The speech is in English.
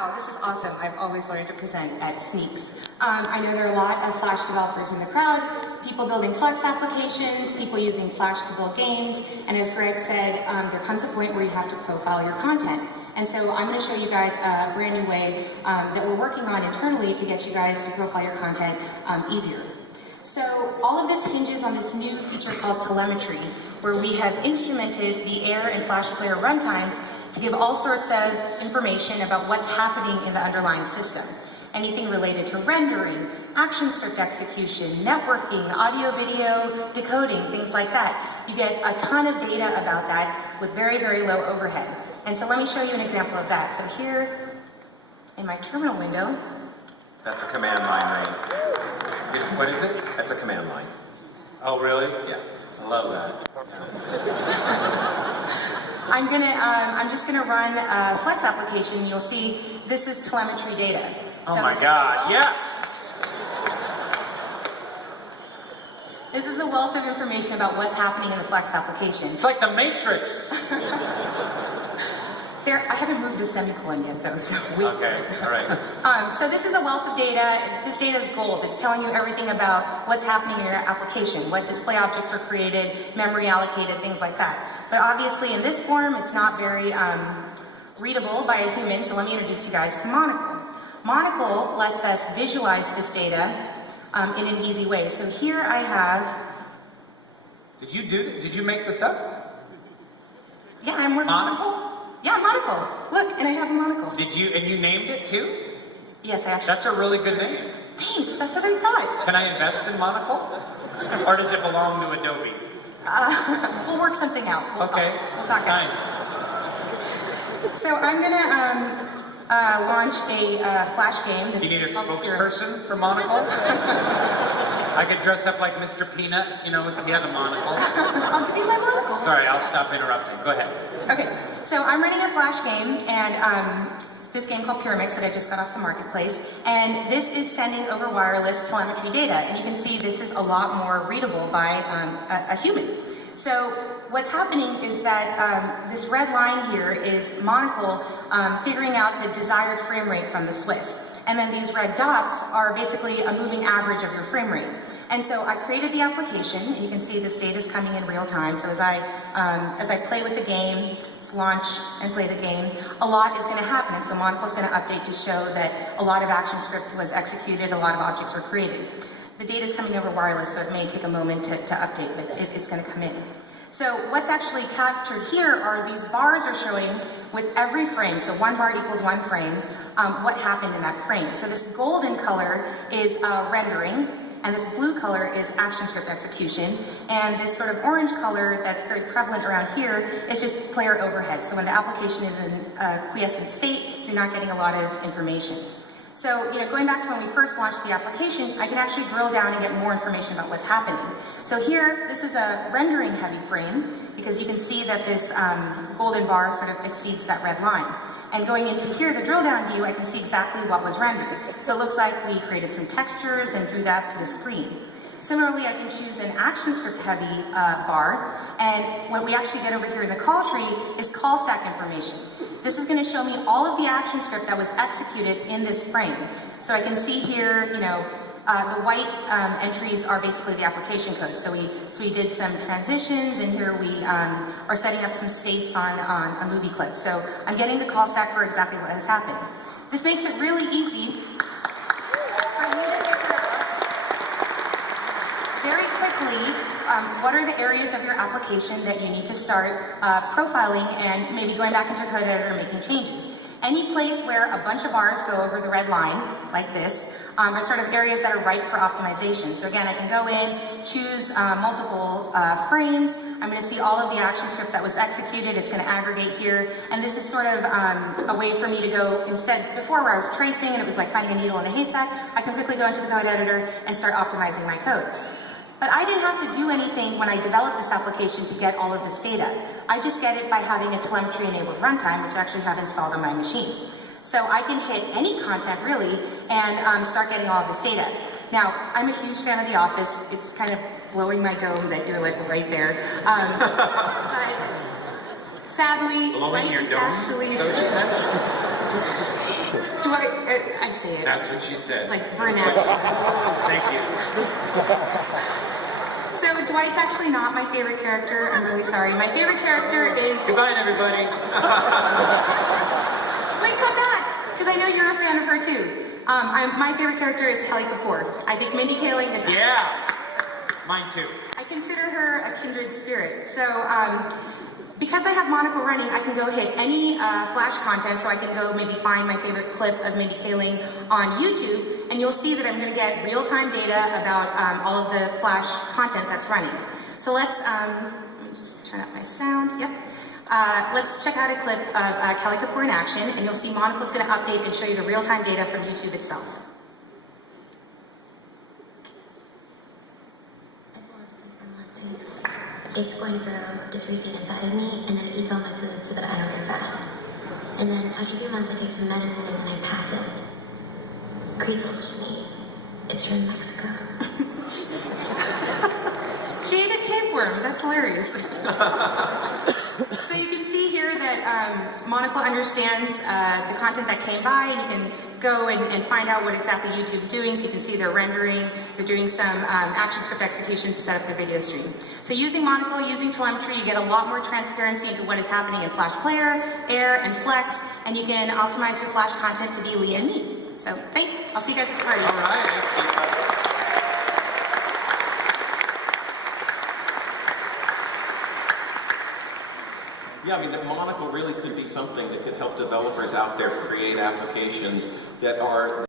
Wow, this is awesome. I've always wanted to present at Sneaks. I know there are a lot of Flash developers in the crowd, people building Flex applications, people using Flash to build games, and as Greg said, there comes a point where you have to profile your content. And so I'm going to show you guys a brand new way that we're working on internally to get you guys to profile your content easier. So all of this hinges on this new feature called telemetry, where we have instrumented the Air and Flash Player runtimes to give all sorts of information about what's happening in the underlying system. Anything related to rendering, action script execution, networking, audio, video, decoding, things like that. You get a ton of data about that with very, very low overhead. And so let me show you an example of that. So here in my terminal window. That's a command line, right? What is it? That's a command line. Oh, really? Yeah. I love that. I'm just gonna run a Flex application. You'll see this is telemetry data. Oh my God, yes! This is a wealth of information about what's happening in the Flex application. It's like the Matrix. I haven't moved a semicolon yet though, so okay, all right. So this is a wealth of data. This data is gold. It's telling you everything about what's happening in your application, what display objects are created, memory allocated, things like that. But obviously in this form, it's not very readable by a human, so let me introduce you guys to Monocle. Monocle lets us visualize this data in an easy way. So here I have... Did you make this up? Yeah, I'm working on Monocle? Yeah, Monocle. Look, and I have a monocle. And you named it too? Yes, I actually... That's a really good name. Thanks, that's what I thought. Can I invest in Monocle? Or does it belong to Adobe? We'll work something out. We'll talk nice. So I'm gonna launch a Flash game. Do you need a spokesperson for Monocle? I could dress up like Mr. Peanut, you know, if he had a monocle. I'll give you my monocle. Sorry, I'll stop interrupting. Go ahead. Okay, so I'm running a Flash game, and this game called Pyramix that I just got off the marketplace, and this is sending over wireless telemetry data, and you can see this is a lot more readable by a human. So what's happening is that this red line here is Monocle figuring out the desired frame rate from the Swift. And then these red dots are basically a moving average of your frame rate. And so I created the application, and you can see this data is coming in real time. So as I play with the game, launch and play the game, a lot is going to happen. And so Monocle is going to update to show that a lot of action script was executed, a lot of objects were created. The data is coming over wireless, so it may take a moment to update, but it's going to come in. So what's actually captured here are these bars are showing with every frame, so 1 bar equals 1 frame, what happened in that frame. So this golden color is rendering, and this blue color is action script execution, and this sort of orange color that's very prevalent around here is just player overhead. So when the application is in a quiescent state, you're not getting a lot of information. So, going back to when we first launched the application, I can actually drill down and get more information about what's happening. So here, this is a rendering heavy frame, because you can see that this golden bar sort of exceeds that red line. And going into here, the drill down view, I can see exactly what was rendered. So it looks like we created some textures and drew that to the screen. Similarly, I can choose an action script heavy bar, and what we actually get over here in the call tree is call stack information. This is going to show me all of the action script that was executed in this frame. So I can see here, the white entries are basically the application code. So we did some transitions, and here we are setting up some states on a movie clip. So I'm getting the call stack for exactly what has happened. This makes it really easy for you to figure out very quickly what are the areas of your application that you need to start profiling and maybe going back into your code editor and making changes. Any place where a bunch of bars go over the red line, like this, are sort of areas that are ripe for optimization. So again, I can go in, choose multiple frames. I'm going to see all of the action script that was executed. It's going to aggregate here. And this is sort of a way for me to go, instead, before where I was tracing and it was like finding a needle in a haystack, I can quickly go into the code editor and start optimizing my code. But I didn't have to do anything when I developed this application to get all of this data. I just get it by having a telemetry-enabled runtime, which I actually have installed on my machine. So I can hit any content, really, and start getting all of this data. Now, I'm a huge fan of The Office. It's kind of blowing my dome that you're like right there. But sadly, blowing light your is dome? actually... I say it. That's what she said. Like vernacular. Thank you. So Dwight's actually not my favorite character. I'm really sorry. My favorite character is... Goodbye, everybody. Wait, come back! Because I know you're a fan of her too. My favorite character is Kelly Kapoor. I think Mindy Kaling is... Yeah. Mine too. I consider her a kindred spirit. So, because I have Monocle running, I can go hit any Flash content, so I can go maybe find my favorite clip of Mindy Kaling on YouTube, and you'll see that I'm going to get real-time data about all of the Flash content that's running. So let's, let me just turn up my sound, yep. Let's check out a clip of Kelly Kapoor in action, and you'll see Monocle's going to update and show you the real-time data from YouTube itself. It's going to grow to 3 feet inside of me, and then it eats all my food so that I don't get fat. And then after a few months, I take some medicine and then I pass it. Creed told to me, it's from Mexico. She ate a tapeworm. That's hilarious. So you can see here that Monocle understands the content that came by, and you can go and find out what exactly YouTube's doing. So you can see they're rendering, they're doing some action script execution to set up the video stream. So using Monocle, using telemetry, you get a lot more transparency into what is happening in Flash Player, Air, and Flex, and you can optimize your Flash content to be lean and mean. So thanks. I'll see you guys at the party. All right. Thanks, Deepa. Yeah, I mean, the Monocle really could be something that could help developers out there create applications that are